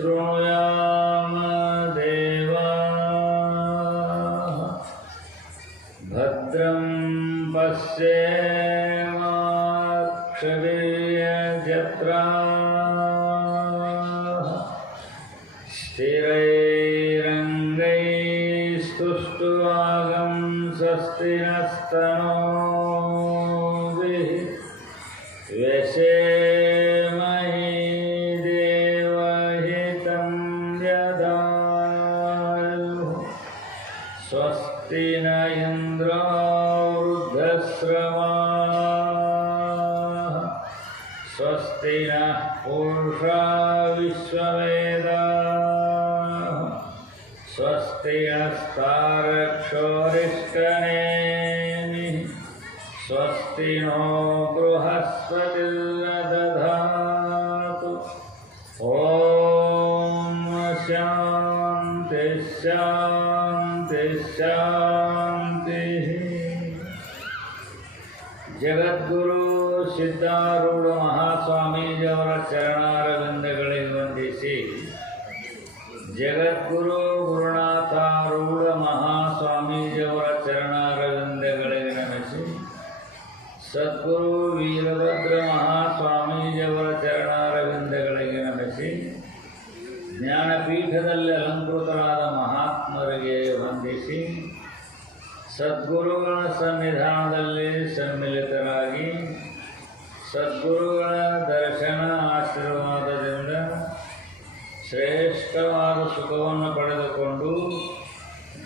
शृणुयाम देवाः भद्रं पश्येमाक्षभिर्यजत्राः स्थिरैरङ्गैस्तुष्टुवागं स्वस्ति नस्तनूभिः व्यशेमहि देवहितं यदायुः स्वस्ति न इन्द्रो वृद्धश्रवाः स्वस्ति नः पूषा विश्ववेदाः स्वस्ति नस्तारक्षोरिष्टनेमिः स्वस्ति नो बृहस्पतिर्दधातु ॐ शान्ति शान्ति शान्तिः। ಜಗದ್ಗುರು ಸಿದ್ಧಾರೂಢ ಮಹಾಸ್ವಾಮೀಜಿಯವರ ಚರಣಾರವಿಂದಗಳಿಗೆ ವಂದಿಸಿ, ಜಗದ್ಗುರು ಗುರುನಾಥಾರೂಢ ಮಹಾಸ್ವಾಮೀಜಿಯವರ ಚರಣಾರವಿಂದಗಳಿಗೆ ನಮಿಸಿ, ಸದ್ಗುರು ವೀರಭದ್ರ ಮಹಾಸ್ವಾಮೀಜಿಯವರ ಚರಣಾರವಿಂದಗಳಿಗೆ ನಮಿಸಿ, ಜ್ಞಾನಪೀಠದಲ್ಲಿ ಅಲಂಕೃತರಾದ ಮಹಾತ್ಮರಿಗೆ ವಂದಿಸಿ, ಸದ್ಗುರುಗಳ ಸನ್ನಿಧಾನದಲ್ಲಿ ಸಮ್ಮಿಲಿತರಾಗಿ ಸದ್ಗುರುಗಳ ದರ್ಶನ ಆಶೀರ್ವಾದದಿಂದ ಶ್ರೇಷ್ಠವಾದ ಸುಖವನ್ನು ಪಡೆದುಕೊಂಡು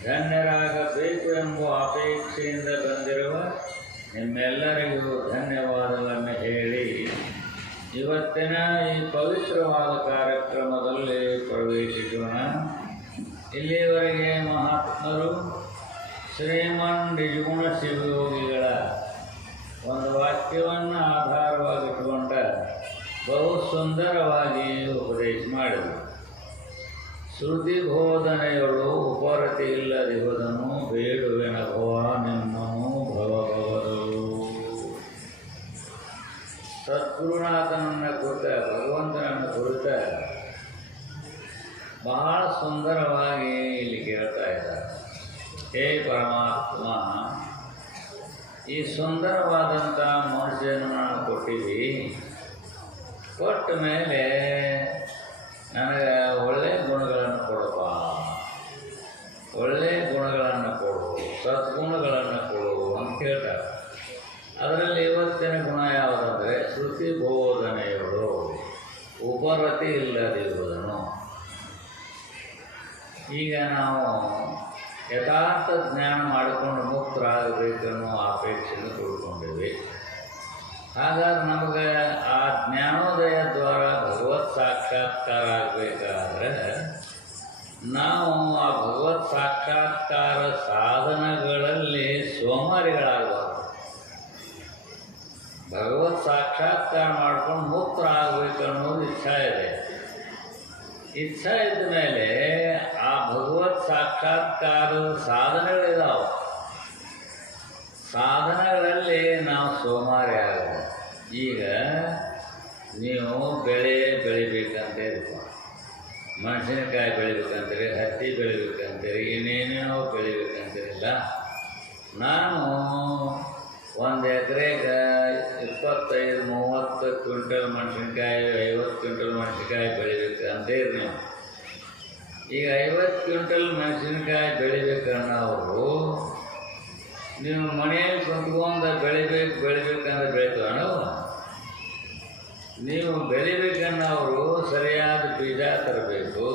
ಧನ್ಯರಾಗಬೇಕು ಎಂಬ ಅಪೇಕ್ಷೆಯಿಂದ ಬಂದಿರುವ ನಿಮ್ಮೆಲ್ಲರಿಗೂ ಧನ್ಯವಾದಗಳನ್ನು ಹೇಳಿ, ಇವತ್ತಿನ ಈ ಪವಿತ್ರವಾದ ಕಾರ್ಯಕ್ರಮದಲ್ಲಿ ಪ್ರವೇಶಿಸೋಣ. ಇಲ್ಲಿಯವರೆಗೆ ಮಹಾತ್ಮರು ಶ್ರೀಮನ್ ನಿಜಗುಣ ಶಿವಯೋಗಿಗಳ ಒಂದು ವಾಕ್ಯವನ್ನು ಆಧಾರವಾಗಿಟ್ಟುಕೊಂಡ ಬಹು ಸುಂದರವಾಗಿ ಉಪದೇಶ ಮಾಡಿದರು. ಶ್ರುತಿ ಬೋಧನೆಯಳು ಉಪರತಿ ಇಲ್ಲದಿರುವುದನ್ನು ಬೇಡುವೆನ ಭವ ನಿಮ್ಮನು ಭವಭವದು. ಸದ್ಗುರುನಾಥನನ್ನು ಕುರಿತ, ಭಗವಂತನನ್ನು ಕುರಿತ ಬಹಳ ಸುಂದರವಾಗಿ ಇಲ್ಲಿ ಕೇಳ್ತಾ ಇದ್ದಾರೆ. ಹೇ ಪರಮಾತ್ಮ, ಈ ಸುಂದರವಾದಂಥ ಮನುಷ್ಯನ ನಾನು ಕೊಟ್ಟಿವಿ, ಕೊಟ್ಟ ಮೇಲೆ ನನಗೆ ಒಳ್ಳೆಯ ಗುಣಗಳನ್ನು ಕೊಡಪ್ಪ, ಒಳ್ಳೆಯ ಗುಣಗಳನ್ನು ಕೊಡು, ಸದ್ಗುಣಗಳನ್ನು ಕೊಡು ಅಂತ ಕೇಳ್ತಾರೆ. ಅದರಲ್ಲಿ ಇವತ್ತಿನ ಗುಣ ಯಾವುದಂದರೆ ಶ್ರುತಿ ಬೋಧನೆಯಳು ಉಪರತಿ ಇಲ್ಲದಿರುವುದನ್ನು. ಈಗ ನಾವು ಯಥಾರ್ಥ ಜ್ಞಾನ ಮಾಡಿಕೊಂಡು ಮುಕ್ತರಾಗಬೇಕನ್ನೋ ಅಪೇಕ್ಷೆಯನ್ನು ತಿಳ್ಕೊಂಡಿವಿ. ಹಾಗಾದ್ರೆ ನಮಗೆ ಆ ಜ್ಞಾನೋದಯ ದ್ವಾರ ಭಗವತ್ ಸಾಕ್ಷಾತ್ಕಾರ ಆಗಬೇಕಾದ್ರೆ ನಾವು ಆ ಭಗವತ್ ಸಾಕ್ಷಾತ್ಕಾರ ಸಾಧನಗಳಲ್ಲಿ ಸೋಮಾರಿಗಳಾಗಬಾರ್ದು. ಭಗವತ್ ಸಾಕ್ಷಾತ್ಕಾರ ಮಾಡ್ಕೊಂಡು ಮುಕ್ತರಾಗಬೇಕನ್ನೋದು ಇಚ್ಛಾ ಇದೆ. ಇಚ್ಛಾ ಇದ್ದ ಮೇಲೆ ಆ ಭಗವತ್ ಸಾಕ್ಷಾತ್ಕಾರದ ಸಾಧನೆಗಳಿದಾವೆ. ಸಾಧನಗಳಲ್ಲಿ ನಾವು ಸೋಮಾರಿ ಆಗೋದು. ಈಗ ನೀವು ಬೆಳೆ ಬೆಳಿಬೇಕಂತ ಇರ್ತೀವಿ, ಮೆಣಸಿನಕಾಯಿ ಬೆಳಿಬೇಕಂತೀರಿ, ಹತ್ತಿ ಬೆಳಿಬೇಕಂತೀರಿ, ಇನ್ನೇನೇನೋ ಬೆಳಿಬೇಕಂತೀರಿಲ್ಲ. ನಾನು ಒಂದು ಎಕರೆಗೆ 25-30 ಕ್ವಿಂಟಲ್ ಮೆಣಸಿನ್ಕಾಯಿ, 50 ಕ್ವಿಂಟಲ್ ಮೆಣಸಿನ್ಕಾಯಿ ಬೆಳಿಬೇಕಂತೀರಿ. ನೀವು ಈಗ 50 ಕ್ವಿಂಟಲ್ ಮೆಣಸಿನ್ಕಾಯಿ ಬೆಳಿಬೇಕನ್ನೋರು ನೀವು ಮನೆಯಲ್ಲಿ ಕುಂತ್ಕೊಂಡು ಬೆಳಿಬೇಕಂದ್ರೆ ಬೆಳಿತೀವ ನಾವು. ನೀವು ಬೆಳಿಬೇಕನ್ನೋರು ಸರಿಯಾದ ಬೀಜ ತರಬೇಕು,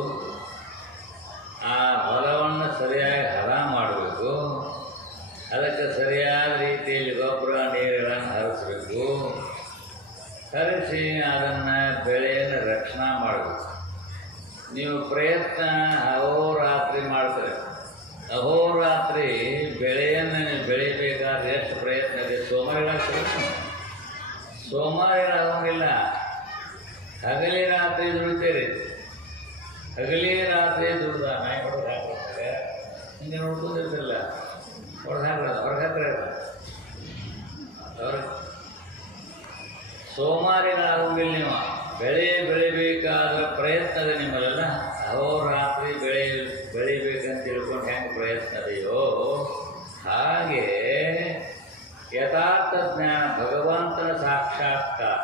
ಆ ಹೊಲವನ್ನು ಸರಿಯಾಗಿ ಹದ ಮಾಡಬೇಕು, ಅದಕ್ಕೆ ಸರಿಯಾದ ರೀತಿಯಲ್ಲಿ ಗೊಬ್ಬರ ನೀರುಗಳನ್ನು ಹರಿಸ್ಬೇಕು, ಹರಿಸಿ ಅದನ್ನು ಬೆಳೆಯನ್ನು ರಕ್ಷಣೆ ಮಾಡಬೇಕು. ನೀವು ಪ್ರಯತ್ನ ಅಹೋರಾತ್ರಿ ಮಾಡ್ತಾರೆ. ಅಹೋರಾತ್ರಿ ಬೆಳೆಯನ್ನು ನೀವು ಬೆಳಿಬೇಕಾದ್ರೆ ಎಷ್ಟು ಪ್ರಯತ್ನ ಇದೆ. ಸೋಮಾರಿಗಳಾಗ್ತದೆ, ಸೋಮಾರಿಗಳಾಗೋಂಗಿಲ್ಲ. ಹಗಲಿ ರಾತ್ರಿ ದುಡಿತೀರಿ, ಹಗಲಿ ರಾತ್ರಿ ದುಡ್ದ ನಾಯಿ ಹೊಡೆದು ಹಾಕ್ತಾರೆ. ಹಿಂಗೆ ನೋಡ್ಕೊಂಡಿರ್ತಿಲ್ಲ, ಹೊಡೆದು ಹಾಕೋದು, ಹೊರಗೆ ಹಾಕಿರಲ್ಲ. ಸೋಮಾರಿಗಳಾಗೋಂಗಿಲ್ಲ. ನೀವು ಬೆಳೆ ಬೆಳಿಬೇಕಾದ ಪ್ರಯತ್ನ ಪ್ರಯತ್ನದ ನಿಮ್ಮಲ್ಲೆಲ್ಲ ಅಹೋರಾತ್ರಿ ಬೆಳಿಬೇಕಂತ ತಿಳ್ಕೊಂಡು ಹೆಂಗೆ ಪ್ರಯತ್ನ ಇದೆಯೋ ಹಾಗೆ ಯಥಾರ್ಥ ಜ್ಞಾನ, ಭಗವಂತನ ಸಾಕ್ಷಾತ್ಕಾರ,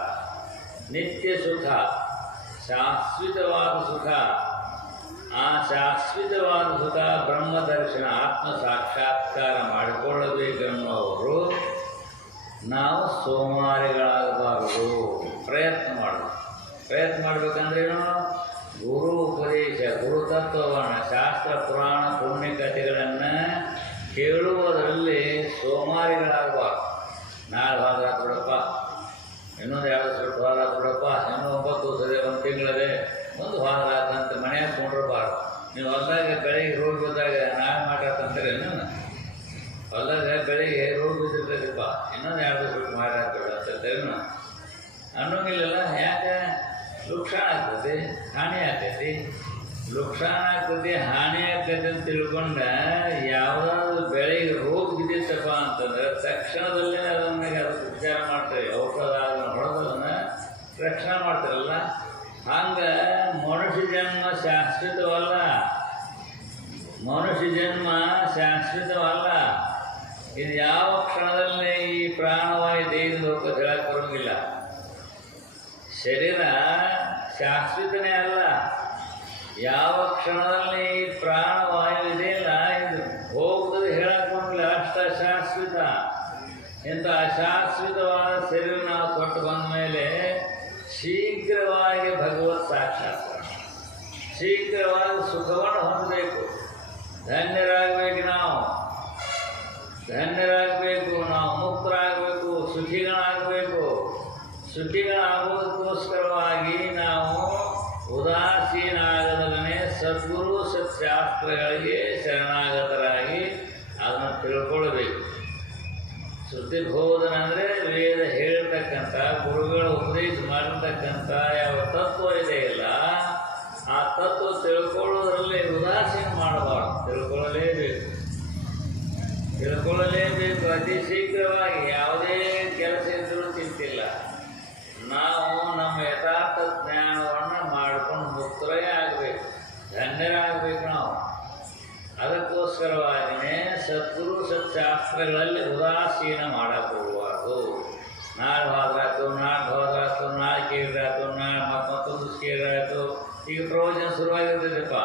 ನಿತ್ಯ ಸುಖ, ಶಾಶ್ವತವಾದ ಸುಖ, ಆ ಶಾಶ್ವತವಾದ ಸುಖ ಬ್ರಹ್ಮದರ್ಶನ, ಆತ್ಮ ಸಾಕ್ಷಾತ್ಕಾರ ಮಾಡಿಕೊಳ್ಳಬೇಕೆನ್ನುವರು ನಾವು ಸೋಮಾರಿಗಳಾಗಬಾರದು. ಪ್ರಯತ್ನ ಮಾಡಬೇಕು. ಪ್ರಯತ್ನ ಮಾಡಬೇಕಂದ್ರೇನು? ಗುರು ಉಪದೇಶ, ಗುರುತತ್ವವನ್ನು, ಶಾಸ್ತ್ರ ಪುರಾಣ ಪುಣ್ಯ ಕಥೆಗಳನ್ನು ಕೇಳುವುದರಲ್ಲಿ ಸೋಮಾರಿಗಳಾಗಬಾರ್ದು. ನಾಳೆ ಹೋದ್ರೆ ಬಿಡಪ್ಪ, ಇನ್ನೊಂದು 2 ದಿವಸ ಹೋದ್ರೆ ಬಿಡಪ್ಪ, ಇನ್ನೂ 9 ದಿವಸದೇ, 1 ತಿಂಗಳದೇ, ಒಂದು ವಾರ ಆತಂತ ಮನೆಯಾಗ ಕೊಂಡಿರಬಾರ್ದು. ನೀವು ಹೊಲ್ದಾಗ ಬೆಳಿಗ್ಗೆ ರೋಡ್ ಬಿದ್ದಾಗ ನಾಳೆ ಮಾತಾಡ್ತಂತಾರೆ, ಹೊಲ್ದಾಗ ಬೆಳಿಗ್ಗೆ ರೋಡ್ ಬಿದ್ದಿರ್ತೈತಿಪ್ಪ, ಇನ್ನೊಂದು 2 ದಿವಸ ಬಿಟ್ಟು ಮಾತಾಡ್ಬೇಡ ಅಂತೇನು ಅನ್ನೋಂಗಿಲ್ಲ. ಯಾಕೆ? ಲುಕ್ಷಾಣ ಆಗ್ತೈತಿ, ಹಾನಿ ಆಗ್ತೈತಿ. ಲುಕ್ಷಾಣ ಆಗ್ತೈತಿ, ಹಾನಿ ಆಗ್ತೈತಿ ಅಂತ ತಿಳ್ಕೊಂಡ ಯಾವುದಾದ್ರು ಬೆಳೆಗೆ ರೋಗ ಬಿದ್ದಿತ್ತಪ್ಪ ಅಂತಂದ್ರೆ ತಕ್ಷಣದಲ್ಲೇ ಅದಕ್ಕೆ ಉಪಚಾರ ಮಾಡ್ತಾರೆ. ಔಷಧ ಅದನ್ನು ಹೊಡೆದದನ್ನು ರಕ್ಷಣೆ ಮಾಡ್ತಾರಲ್ಲ, ಹಂಗೆ ಮನುಷ್ಯ ಜನ್ಮ ಶಾಶ್ವತವಲ್ಲ. ಮನುಷ್ಯ ಜನ್ಮ ಶಾಶ್ವತವಲ್ಲ. ಇದು ಯಾವ ಕ್ಷಣದಲ್ಲಿ ಈ ಪ್ರಾಣವಾಯು ದೇಹದ ಹೋಗೋದು ಹೇಳಕ್ಕೆ ಬರೋಂಗಿಲ್ಲ. ಶರೀರ ಶಾಶ್ವತನೇ ಅಲ್ಲ. ಯಾವ ಕ್ಷಣದಲ್ಲಿ ಈ ಪ್ರಾಣವಾಯು ಇದೆಯಲ್ಲ, ಇದು ಹೋಗುತ್ತದೆ ಹೇಳಕ್ಕೆ ಬರೋಂಗಿಲ್ಲ. ಅಷ್ಟ ಶಾಶ್ವತ. ಇಂಥ ಅಶಾಶ್ವತವಾದ ಶರೀರ ನಾವು ಕೊಟ್ಟು ಬಂದ ಮೇಲೆ ಶೀಘ್ರವಾಗಿ ಭಗವತ್ ಸಾಕ್ಷಾತ್ಕಾರ, ಶೀಘ್ರವಾಗಿ ಸುಖವನ್ನು ಹೊಂದಬೇಕು. ಧನ್ಯರಾಗಬೇಕು. ನಾವು ಮುಕ್ತರಾಗಬೇಕು, ಸುಖಿಗಳಾಗಬೇಕು. ಸುಖಿಗಳಾಗುವುದಕ್ಕೋಸ್ಕರವಾಗಿ ನಾವು ಉದಾಸೀನಾಗದಲ್ಲೇ ಸದ್ಗುರು ಸತ್ಶಾಸ್ತ್ರಗಳಿಗೆ ಶರಣಾಗತರಾಗಿ ಅದನ್ನು ತಿಳ್ಕೊಳ್ಬೇಕು. ಶ್ರುತಿಬೋಧನ ಅಂದರೆ ವೇದ ಹೇಳ್ತಕ್ಕಂಥ, ಗುರುಗಳು ಉಪದೇಶ ಮಾಡಿರ್ತಕ್ಕಂಥ ಯಾವ ತತ್ವ ಇದೆಯಲ್ಲ, ಆ ತತ್ವ ತಿಳ್ಕೊಳ್ಳೋದ್ರಲ್ಲಿ ಉದಾಸೀನ ಮಾಡಬಾರ್ದು. ತಿಳ್ಕೊಳ್ಳಲೇಬೇಕು. ಅತಿ ಶೀಘ್ರವಾಗಿ ಯಾವುದೇ ಕೆಲಸ ಇದ್ದರೂ ಚಿಂತಿಲ್ಲ. ನಾವು ನಮ್ಮ ಯಥಾರ್ಥ ಜ್ಞಾನವನ್ನು ಮಾಡ್ಕೊಂಡು ಮುಕ್ತರೇ ಆಗಬೇಕು, ಧನ್ಯರಾಗಬೇಕು ನಾವು. ಅದಕ್ಕೋಸ್ಕರವಾಗಿಯೇ ಸದ್ಗುರು ಸತ್ಶಾಸ್ತ್ರಗಳಲ್ಲಿ ಉದಾಸೀನ ಮಾಡಬಹುದು. ನಾಳೆ ಹೋದ್ರಾಯ್ತು, ನಾಳೆ ಕೇಳಿದ್ರಾಯ್ತು, ನಾಳೆ ಮತ್ತೊಂದು ಕೇಳಿದ್ರಾಯ್ತು. ಈಗ ಪ್ರವಚನ ಶುರುವಾಗಿರ್ತೈತಪ್ಪ,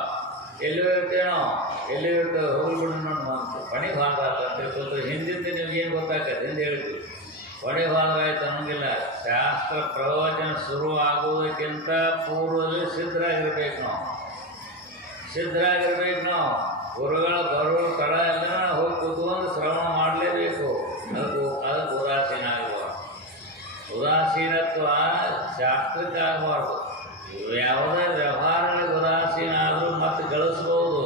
ಎಲ್ಲಿರ್ತೇನೋ ಹೋಗ್ಬಿಡು ನನ್ನ ಮನಸ್ಸು ಹೊಣೆ ಭಾಗ ಆಯ್ತು ಅಂತ ತಿಳ್ಕೊತಾರೆ. ಹಿಂದಿಂದ ನಿಮ್ಗೇನು ಗೊತ್ತಾಗ್ತದೆ ಎಂದು ಹೇಳ್ತೀವಿ. ಹೊಣೆ ಭಾಗ ಆಯ್ತು ಅನ್ನೋಂಗಿಲ್ಲ. ಶಾಸ್ತ್ರ ಪ್ರವಚನ ಶುರು ಆಗುವುದಕ್ಕಿಂತ ಪೂರ್ವದಲ್ಲಿ ಸಿದ್ಧರಾಗಿರ್ಬೇಕು ನಾವು. ಗುರುಗಳು ಬರೋ ತಡ ಎಲ್ಲ ಹೋಗಿ ಕೂತ್ಕೊಂಡು ಶ್ರವಣ ಮಾಡಲೇಬೇಕು. ಅದಕ್ಕೆ ಉದಾಸೀನ ಆಗಬಾರ್ದು. ಉದಾಸೀನತ್ವ ಶಾಸ್ತ್ರಕ್ಕೆ ಆಗಬಾರ್ದು. ಯಾವುದೇ ವ್ಯವಹಾರಗಳಿಗೆ ಉದಾಸೀನ ಆದರೂ ಮತ್ತೆ ಗಳಿಸ್ಬೋದು.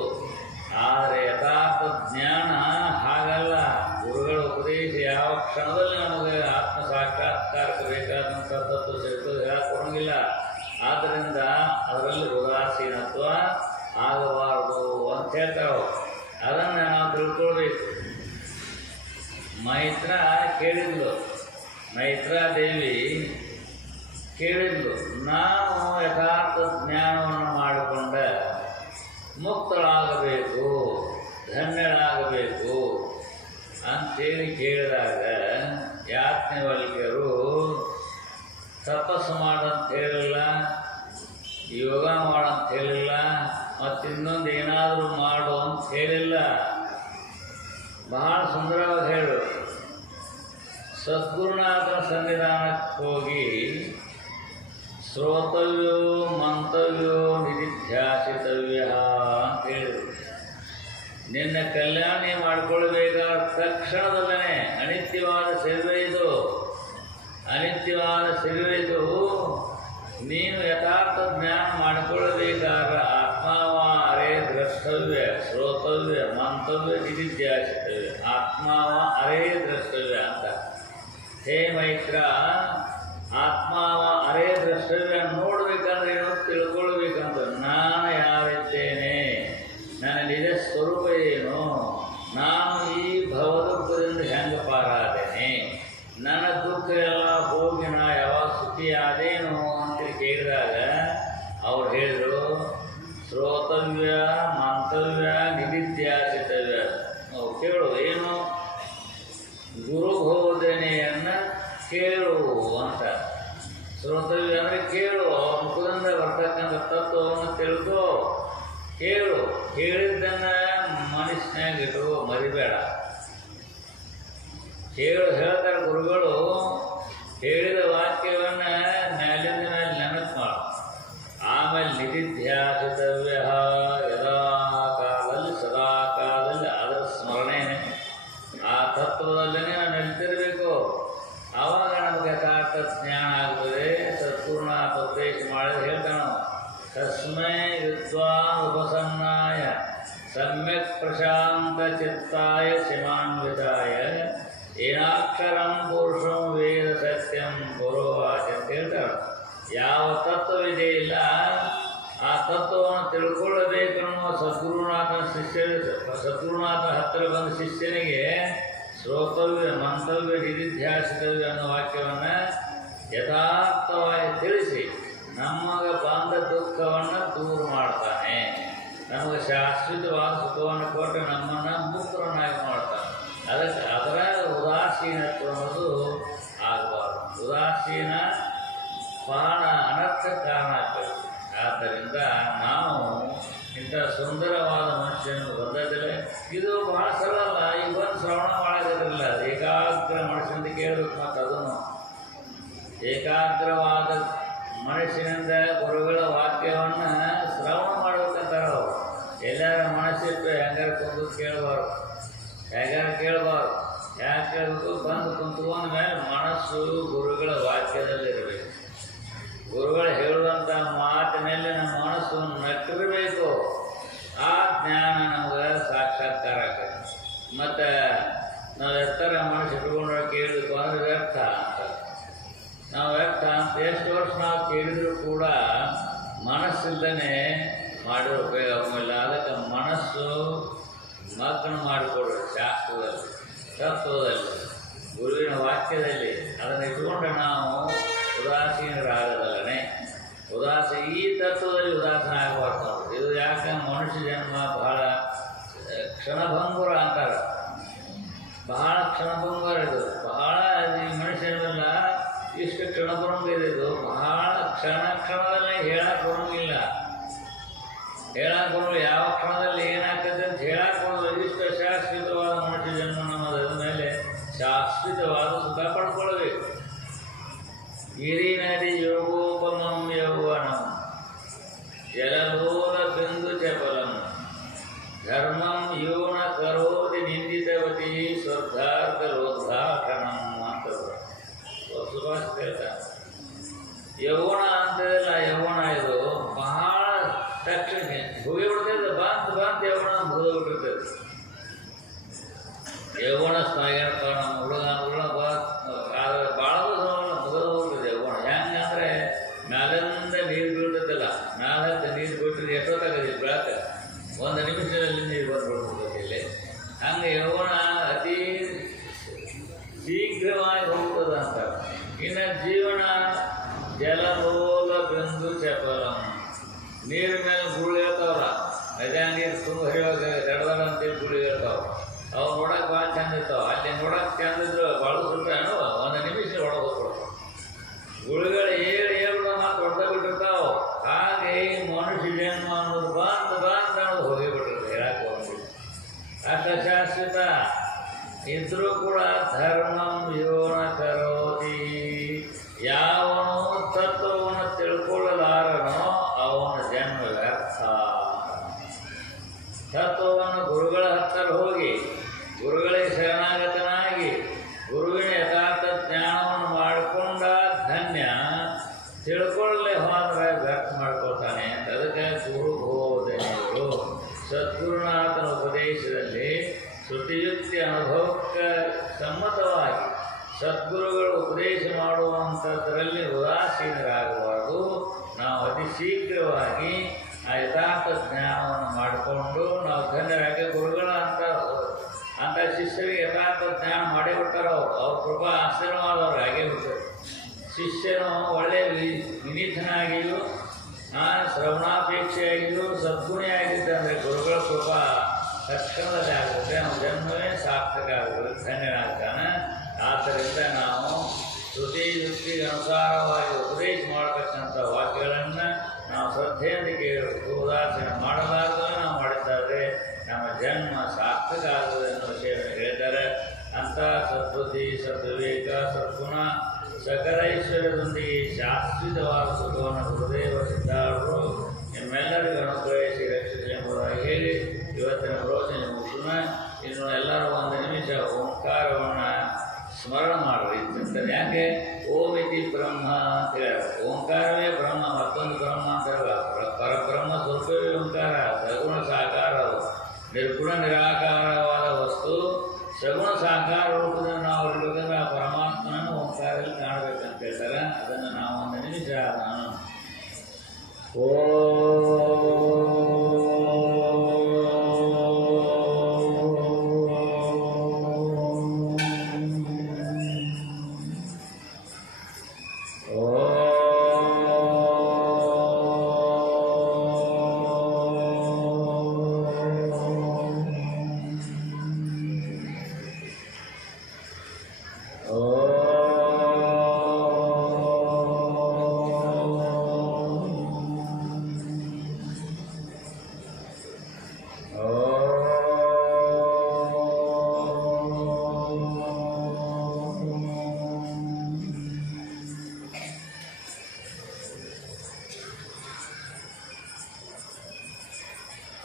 ಆದರೆ ಯಥಾರ್ಥ ಜ್ಞಾನ ಹಾಗಲ್ಲ. ಗುರುಗಳ ಉಪದೇಶ ಯಾವ ಕ್ಷಣದಲ್ಲಿ ನಮಗೆ ಆತ್ಮ ಸಾಕ್ಷಾತ್ಕಾರಕ್ಕೆ ಬೇಕಾದಂಥ ತತ್ವ ಸಿಗ್ತದೆ ಹೇಳಕ್ಕೊಡಂಗಿಲ್ಲ. ಆದ್ದರಿಂದ ಅದರಲ್ಲಿ ಉದಾಸೀನತ್ವ ಆಗಬಾರದು ಅಂತ ಹೇಳ್ತಾವೆ. ಅದನ್ನು ನಾವು ತಿಳ್ಕೊಳ್ಬೇಕು. ಮೈತ್ರಾದೇವಿ ಕೇಳಿದ್ಲು, ನಾನು ಯಥಾರ್ಥ ಜ್ಞಾನವನ್ನು ಮಾಡಿಕೊಂಡ ಮುಕ್ತಳಾಗಬೇಕು, ಧನ್ಯಳಾಗಬೇಕು ಅಂತೇಳಿ ಕೇಳಿದಾಗ ಯಾಜ್ಞವಲ್ಕ್ಯರು ತಪಸ್ಸು ಮಾಡಂತ ಹೇಳಿಲ್ಲ, ಯೋಗ ಮಾಡಂತ ಹೇಳಿಲ್ಲ, ಮತ್ತಿನ್ನೊಂದು ಏನಾದರೂ ಮಾಡು ಅಂತ ಹೇಳಿಲ್ಲ. ಬಹಳ ಸುಂದರವಾಗಿ ಹೇಳು. ಸದ್ಗುರುನಾಥನ ಸನ್ನಿಧಾನಕ್ಕೆ ಹೋಗಿ ಶ್ರೋತವ್ಯೋ ಮಂತವ್ಯೋ ನಿಧಿಧ್ಯಾಸಿತವ್ಯ ಅಂತ ಹೇಳಿದರು. ನಿನ್ನ ಕಲ್ಯಾಣ ಮಾಡಿಕೊಳ್ಬೇಕಾದ ತಕ್ಷಣದಲ್ಲೇ ಅನಿತ್ಯವಾದ ಶರೀರ ಇದು. ನೀನು ಯಥಾರ್ಥ ಜ್ಞಾನ ಮಾಡಿಕೊಳ್ಳಬೇಕಾದ ಆತ್ಮಾವ ಅರೇ ದ್ರಷ್ಟವ್ಯ, ಶ್ರೋತವ್ಯ, ಮಂತವ್ಯ, ನಿಧಿಧ್ಯಾಸಿತವ್ಯ. ಆತ್ಮಾವ ಅರೇ ದ್ರಷ್ಟವ್ಯ ಅಂತ. ಹೇ ಮೈತ್ರ, ಆತ್ಮಾವ ಅರೇ ದ್ರಷ್ಟವ್ಯ ನೋಡ್ಬೇಕಂದ್ರೆ ಏನೋ ತಿಳ್ಕೊಳ್ಬೇಕಂತ. ನಾನು ಯಾರಿದ್ದೇನೆ, ನನ್ನ ನಿಜ ಸ್ವರೂಪ ಏನು, ನಾನು ಈ ಭವದುಃಖದಿಂದ ಹೆಂಗೆ ಪಾರಾದೇನೆ, ನನ್ನ ದುಃಖ ಎಲ್ಲ ಹೋಗಿ ನಾ ಯಾವಾಗ ಸುಖಿ ಆದೇನು ಅಂತ ಕೇಳಿದಾಗ ಅವ್ರು ಹೇಳಿದರು, ಕೇಳು, ಕೇಳಿದ್ದನ್ನು ಮನಸ್ಸಿನಾಗ ಇಟ್ಟುಕೋ, ಮರಿಬೇಡ. ಹೇಳ್ತಾರೆ ಗುರುಗಳು, ಹೇಳಿದ ವಾಕ್ಯವನ್ನು ಮೇಲಿಂದ ಮೇಲೆ ನೆನಪು ಮಾಡು. ಆಮೇಲೆ ನಿಧಿಧ್ಯಾಸಿತವ್ಯ, ಯದಾ ಕಾಲದಲ್ಲಿ ಸದಾ ಕಾಲದಲ್ಲಿ ಅದರ ಸ್ಮರಣೆನೇ, ಆ ತತ್ವದಲ್ಲೇ ನಾವು ನಿಲ್ತಿರಬೇಕು. ಆವಾಗ ನಮಗೆ ಯಥಾರ್ಥ ಜ್ಞಾನ ಆಗ್ತದೆ. ಸತ್ಪೂರ್ಣ ಉಪದೇಶ ಮಾಡಿದ್ರೆ ಹೇಳ್ತಾನೆ, ತಸ್ಮೈ ವಿದ್ವಾನ್ ಉಪಸನ್ನಾಯ ಸಮ್ಯಕ್ ಪ್ರಶಾಂತ ಚಿತ್ತಾಯ ಶಿಮಾನ್ವಿತಾಯ ಏನಾಕ್ಷರಂ ಪುರುಷಂ ವೇದ ಸತ್ಯಂ ಪುರೋವಾಚ ಅಂತ ಹೇಳ್ತಾರೆ. ಯಾವ ತತ್ವವಿದೆ ಇಲ್ಲ ಆ ತತ್ವವನ್ನು ತಿಳ್ಕೊಳ್ಳಬೇಕನ್ನುವ ಸದ್ಗುರುನಾಥನ ಹತ್ತಿರ ಬಂದ ಶಿಷ್ಯನಿಗೆ ಶ್ರೋತವ್ಯ ಮಂತವ್ಯ ನಿಧಿಧ್ಯಾಸಿತವ್ಯ ಅನ್ನೋ ವಾಕ್ಯವನ್ನು ಯಥಾರ್ಥವಾಗಿ ತಿಳಿಸಿ ನಮಗೆ ಬಂದ ದುಃಖವನ್ನು ದೂರ ಮಾಡ್ತಾನೆ. ನಮಗೆ ಶಾಶ್ವತವಾದ ಸುಖವನ್ನು ಕೊಟ್ಟು ನಮ್ಮನ್ನು ಮುಕ್ತರನ್ನಾಗಿ ಮಾಡ್ತಾನೆ. ಅದರ ಉದಾಸೀನತ್ವ ಅನ್ನೋದು ಆಗಬಾರ್ದು. ಉದಾಸೀನ ಬಹಳ ಅನರ್ಥ ಕಾರಣ ಆಗ್ತದೆ. ಆದ್ದರಿಂದ ನಾವು ಇಂಥ ಸುಂದರವಾದ ಮನುಷ್ಯನ ಬಂದದಿಲ್ಲ. ಇದು ಭಾಳ ಸರಳ ಅಲ್ಲ. ಈಗ ಬಂದು ಶ್ರವಣ ಮಾಡೋದಿರಲಿಲ್ಲ. ಏಕಾಗ್ರ ಮನುಷ್ಯನಿಂದ ಕೇಳಬೇಕು. ಮತ್ತು ಅದನ್ನು ಏಕಾಗ್ರವಾದ ಮನಸ್ಸಿನಿಂದ ಗುರುಗಳ ವಾಕ್ಯವನ್ನು ಶ್ರವಣ ಮಾಡ್ಬೇಕಂತಾರೆ ಅವರು. ಎಲ್ಲರ ಮನಸ್ಸಿಟ್ಟು ಹೆಂಗಾರು ಕುಂತು ಕೇಳಬಾರ್ದು, ಕೇಳಬಾರ್ದು. ಯಾಕೆ ಕೇಳಬೇಕು? ಬಂದು ಕುಂತ್ಕೊಂಡ ಮೇಲೆ ಮನಸ್ಸು ಗುರುಗಳ ವಾಕ್ಯದಲ್ಲಿರಬೇಕು. ಗುರುಗಳು ಹೇಳುವಂಥ ಮಾತಿನಲ್ಲಿ ನಮ್ಮ ಮನಸ್ಸು ನಟ್ಟಿರಬೇಕು. ಆ ಜ್ಞಾನ ನಮಗೆ ಸಾಕ್ಷಾತ್ಕಾರ ಆಗ್ತದೆ. ಮತ್ತು ನಾವು ಎತ್ತರ ಮನಸ್ಸು ಇಟ್ಕೊಂಡು ಕೇಳಬೇಕು ಅಂದರೆ ವ್ಯರ್ಥ ಅಂತ. ನಾವು ವ್ಯರ್ಥ ಅಂತ ಎಷ್ಟು ವರ್ಷ ನಾವು ಕೇಳಿದರೂ ಕೂಡ ಮನಸ್ಸಿಲ್ಲದೇ ಮಾಡಿರೋ ಉಪಯೋಗ ಆಗೋಲ್ಲ. ಅದಕ್ಕೆ ಮನಸ್ಸು ಮಗ್ನ ಮಾಡಿಕೊಡ್ರಿ. ಶಾಸ್ತ್ರದಲ್ಲಿ, ತತ್ವದಲ್ಲಿ, ಗುರುವಿನ ವಾಕ್ಯದಲ್ಲಿ ಅದನ್ನು ಇಟ್ಕೊಂಡು ನಾವು ಉದಾಸೀನರಾಗದಲ್ಲೇ. ಈ ತತ್ವದಲ್ಲಿ ಉದಾಸೀನ ಆಗಬಾರ್ದು. ಇದು ಯಾಕೆ ಮನುಷ್ಯ ಜನ್ಮ ಬಹಳ ಕ್ಷಣಭಂಗುರ ಅಂತಾರೆ. ಬಹಳ ಕ್ಷಣಭಂಗುರ ಇದು. ಬಹಳ ಈ ಮನುಷ್ಯನೆಲ್ಲ ಇಷ್ಟು ಕ್ಷಣಭಂಗ ಇದೆ. ಇದು ಬಹಳ ಕ್ಷಣದಲ್ಲಿ ಹೇಳಕ್ಕೆ ಬರೋಂಗಿಲ್ಲ. ಯಾವ ಕ್ಷಣದಲ್ಲಿ ಏನಾಗ್ತದೆ ಅಂತ ಹೇಳಕ್ಕೆ ಬರೋದು. ಇಷ್ಟು ಶಾಶ್ವತವಾದ ಮನುಷ್ಯ ಜನ್ಮ ನಮ್ಮದ ಮೇಲೆ ಶಾಶ್ವತವಾದ ಸುಖ ಪಡ್ಕೊಳ್ಬೇಕು. ಗಿರಿ ನದಿ ಯೋಗೋಪಮಂ ಯೌವನಂ ಜಲಲೋಲ ಬಿಂದು ಚಪಲಂ ಧರ್ಮಂ ಯೂನ ಕರೋತಿ ನಿಂದಿತವತಿ ಸ್ವರ್ಧಾರ್ಧರೋದ್ಘಾಟನಂ ಅಂತ ಸುಭಾಷ್ ಹೇಳ್ತಾರೆ. ಯೌವನ ಅಂತದಲ್ಲ, ಯೌವನ ಇದು ಬಹಳ ತಕ್ಷಣ ಹೋಗಿಬಿಡ್ತದೆ. ಬಂತ ಯೌವನ ಮುಗಿದೋಗ್ಬಿಟ್ಟಿರ್ತದೆ. ಯೌವನ ಸ್ನಾಯಕ ನಮ್ಮ ಹುಡುಗ ಭಾಳ ಮುಗಿದು ಹೋಗ್ತದೆ ಯೌವನ. ಹೆಂಗಂದ್ರೆ ಮ್ಯಾಲಿಂದ ನೀರು ಬೀಳ್ತೈತಲ್ಲ, ಮ್ಯಾಲಂತ ನೀರು ಬಿಟ್ಟರೆ ಎಷ್ಟೊತ್ತಾಗದೆ ಬೆಳಕ, 1 ನಿಮಿಷದಲ್ಲಿ ನೀರು ಬಂದ್ಬಿಡ್ತದೆ ಇಲ್ಲಿ. ಹಂಗೆ ಯೌವನ ಅತಿ ಶೀಘ್ರವಾಗಿ ಹೋಗ್ತದೆ ಅಂತ. ಇನ್ನು ಜೀವನ ಜಲಲೋಲ ಬಿಂದು ಚಪಲಂ, ನೀರು ಮೇಲೆ ಗುಳಿ ಹೇಳ್ತಾವಲ್ಲ, ಅದೇ ನೀರು ತುಂಬ ಹರಿವಾಗ ದಡದಡ ಅಂತೇಳಿ ಗುಳಿ ಹೇಳ್ತಾವ. ಅವು ನೋಡಕ್ಕೆ ಭಾಳ ಚಂದ ಇರ್ತಾವೆ. ಅಲ್ಲಿ ನೋಡಕ್ಕೆ ಚಂದ ಇದ್ರು ಭಾಳ ಸ್ವಲ್ಪ 1 ನಿಮಿಷ ಒಳಗೆ ಹೋಗ್ಬಿಡ್ತಾವೆ. ಗುಳಿಗಳು ಹೇಳ್ಬಿಡ ಮಾತು ಹೊಡೆದ ಬಿಟ್ಟಿರ್ತಾವೆ. ಹಾಗೆ ಮನುಷ್ಯ ಜನ್ಮ ಅನ್ನೋದು ಬಂದು ಅನ್ನೋದು ಹೋಗಿಬಿಟ್ಟಿರ್ತದೆ. ಹೇಳಕ್ಕೆ ಹೋಗಿಲ್ಲ. ಅಷ್ಟ ಶಾಶ್ವತ ಇದ್ರೂ ಕೂಡ ಧರ್ಮಂ ಯೋನ ಕರೋತಿ. ಯಾವನು ತತ್ವವನ್ನು ತಿಳ್ಕೊಳ್ಳಲಾರನೋ ಅವನ ಜನ್ಮ ವ್ಯರ್ಥ. ತತ್ವವನ್ನು ಗುರುಗಳ ಹತ್ತಿರ ಹೋಗಿ ಗುರುಗಳಿಗೆ ಶರಣಾಗತನಾಗಿ ಗುರುವಿನ ಯಥಾರ್ಥ ಜ್ಞಾನವನ್ನು ಮಾಡಿಕೊಂಡ ಧನ್ಯ. ತಿಳ್ಕೊಳ್ಳಲೆ ಹೋದರೆ ವ್ಯರ್ಥ ಮಾಡ್ಕೊಳ್ತಾನೆ. ಅದಕ್ಕೆ ಗುರು ಬೋಧನೆಗಳು ಸದ್ಗುರುನಾಥನ ಉಪದೇಶದಲ್ಲಿ ಶ್ರುತಿಯುಕ್ತಿ ಅನುಭವಕ್ಕೆ ಸಮ್ಮತವಾಗಿ ಸದ್ಗುರುಗಳು ಉಪದೇಶ ಮಾಡುವಂಥದ್ರಲ್ಲಿ ಉದಾಸೀನರಾಗಬಾರ್ದು. ನಾವು ಅತಿ ಶೀಘ್ರವಾಗಿ ಆ ಯಥಾರ್ಥ ಜ್ಞಾನವನ್ನು ಮಾಡಿಕೊಂಡು ನಾವು ಧನ್ಯರಾಗಿ ಗುರುಗಳ ಅಂತ ಶಿಷ್ಯರಿಗೆ ಯಥಾರ್ಥ ಜ್ಞಾನ ಮಾಡಿಬಿಡ್ತಾರೆ. ಅವ್ರ ಕೃಪಾ ಆಶೀರ್ವಾದವ್ರು ಹಾಗೆ ಬಿಡ್ತಾರೆ. ಶಿಷ್ಯನು ಒಳ್ಳೆಯ ವಿನೀತನಾಗಿಯೂ ಶ್ರವಣಾಪೇಕ್ಷೆಯಾಗಿಯೂ ಸದ್ಗುಣಿ ಆಗಿದ್ದಂದರೆ ಗುರುಗಳ ಕೃಪಾ ತಕ್ಷಣದಲ್ಲಿ ಆಗುತ್ತೆ. ಅವನ ಜನ್ಮವೇ ಸಾರ್ಥಕ ಆಗುತ್ತೆ, ಧನ್ಯನಾಗ್ತಾನೆ. ಆದ್ದರಿಂದ ನಾವು ಶ್ರುತಿ ಯುಕ್ತಿಗೆ ಅನುಸಾರವಾಗಿ ಉಪದೇಶ ಮಾಡತಕ್ಕಂಥ ವಾಕ್ಯಗಳನ್ನು ನಾವು ಶ್ರದ್ಧೆಯಿಂದ ಕೇಳಬೇಕು. ಉದಾಸೀನ ಮಾಡಲಾರ್ದೇ ನಾವು ಮಾಡಿದ್ದಾದರೆ ನಮ್ಮ ಜನ್ಮ ಸಾರ್ಥಕ ಆಗುವುದು ಎನ್ನುವ ವಿಷಯವನ್ನು ಹೇಳ್ತಾರೆ. ಅಂಥ ಸದ್ಬುದ್ಧಿ, ಸದ್ವಿವೇಕ, ಸದ್ಗುಣ, ಸಕಲೈಶ್ವರ್ಯದೊಂದಿಗೆ ಶಾಶ್ವತವಾದ ಸುಖವನ್ನು ಗುರುದೇವ ಸಿದ್ಧಾರರು ನಿಮ್ಮೆಲ್ಲರಿಗೂ ಅನುಗ್ರಹಿಸಿ ರಕ್ಷಿಸಲಿ ಎಂಬುದಾಗಿ ಹೇಳಿ ಇವತ್ತಿನ ಪ್ರವಚನ ಮುಗಿಸೋಣ. ಇನ್ನು ಎಲ್ಲರೂ ಒಂದು ನಿಮಿಷ ಓಂಕಾರವನ್ನು ಸ್ಮರಣ ಮಾಡ್ರಿ ಅಂತಂತಾರೆ. ಯಾಕೆ ಓಮಿತಿ ಬ್ರಹ್ಮ ಅಂತ ಹೇಳಬೇಕು. ಓಂಕಾರವೇ ಬ್ರಹ್ಮ, ಮತ್ತೊಂದು ಬ್ರಹ್ಮ ಅಂತ ಹೇಳಬೇಕು. ಪರಬ್ರಹ್ಮ ಸ್ವರೂಪವೇ ಓಂಕಾರ. ಸಗುಣ ಸಾಕಾರ, ನಿರ್ಗುಣ ನಿರಾಕಾರವಾದ ವಸ್ತು ಸಗುಣ ಸಾಕಾರ ರೂಪದಲ್ಲಿ ನಾವು ಇರಬೇಕಂದ್ರೆ ಆ ಪರಮಾತ್ಮನನ್ನು ಓಂಕಾರದಲ್ಲಿ ಕಾಣಬೇಕಂತ ಹೇಳ್ತಾರೆ. ಅದನ್ನು ನಾವು ಒಂದು ನಿಮಿಷ ನಾನು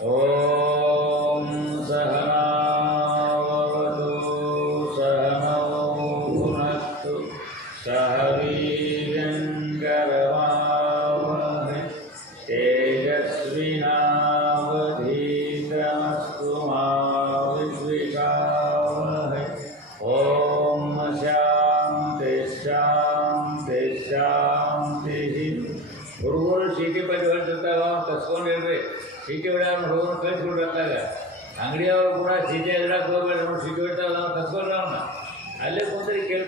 ಓಂ ಸಹನಾವವತು ಸಹನೌ ಭುನಕ್ತು ಸಹ ವೀರ್ಯಂಕರವಾವಹೈ ತೇಜಸ್ವಿನಾವಧೀತಮಸ್ತು ಮಾ ವಿದ್ವಿಷಾವಹೈ. ಓಂ ಶಾಂತಿ ಶಾಂತಿ ಶಾಂತಿ. ಹುಡುಗರು ಸೀಟಿ ಬಗ್ಗೆ ಹೇಳ್ತಿರ್ತಾಗ ಕಸ್ಕೊಂಡಿರ್ರಿ. ಸೀಟಿ ಹೊಡ್ಯಾರ ಹುಡುಗರು ಕಳಿಸ್ಬಿಟ್ಟಿರ್ತಾಗ ಅಂಗಡಿಯವರು ಕೂಡ ಸೀಟಿ ಹಿಡಕ್ಕೆ ಹೋಗ್ಬೇಡ್ರಿ. ನೋಡಿ ಸೀಟಿ ಹೊಡ್ತಾಗ ಕಸ್ಕೊಂಡ್ರೆ ಅವನ್ನ ಅಲ್ಲೇ ಕೂತ್ರಿ ಕೇಳಿ